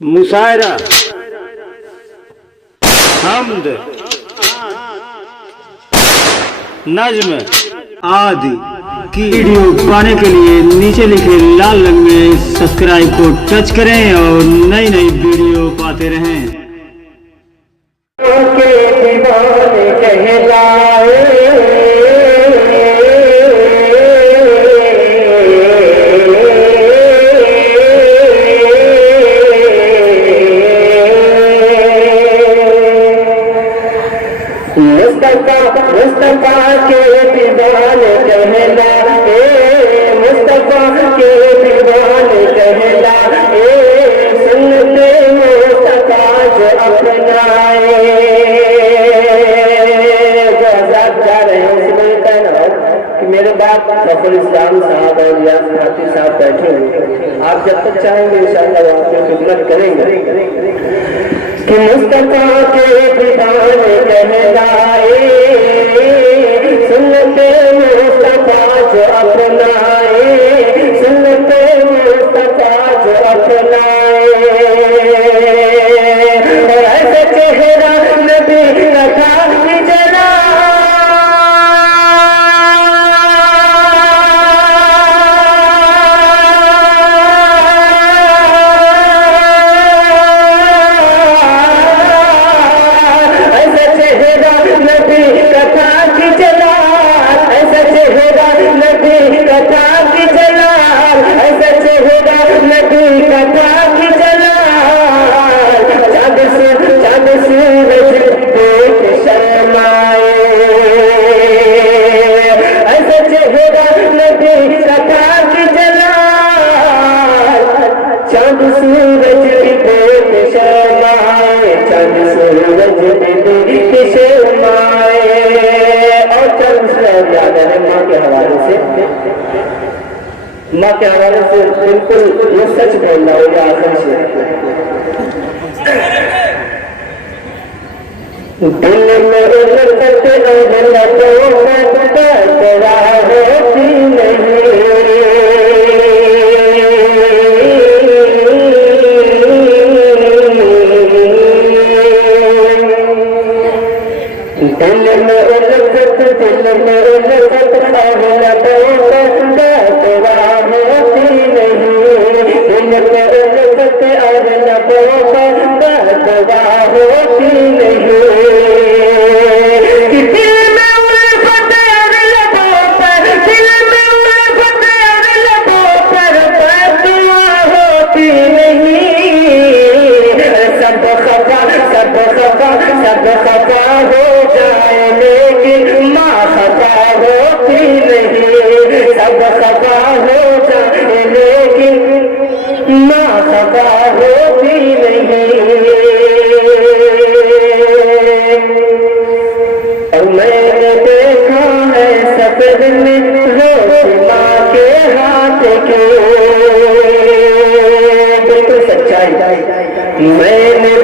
मुशायरा, हम्द, नज्म आदि की वीडियो पाने के लिए नीचे लिखे लाल रंग में सब्सक्राइब को टच करें और नई नई वीडियो पाते रहें। मुस्तफा के दीवाने कहला मुस्तफा के दीवाने कहला सुनते मुस्तफा जो अपनाए कि मेरे बाप फखरुल इस्लाम साहब और याद हाथी साहब बैठे हुए, आप जब तक चाहेंगे इंशाअल्लाह आपकी खिदमत करेंगे कि मुस्तफा के दीवाने कहलाए सुनते मुस्तफा जो अपनाए सुनते मुस्तफा जो अपनाए और ऐसा चेहरा नबी का था कि जरा माँ के हवाले से बिल्कुल ये सच बोल रहा हूँ आखिर से दिल में होती नहीं दिल में मैंने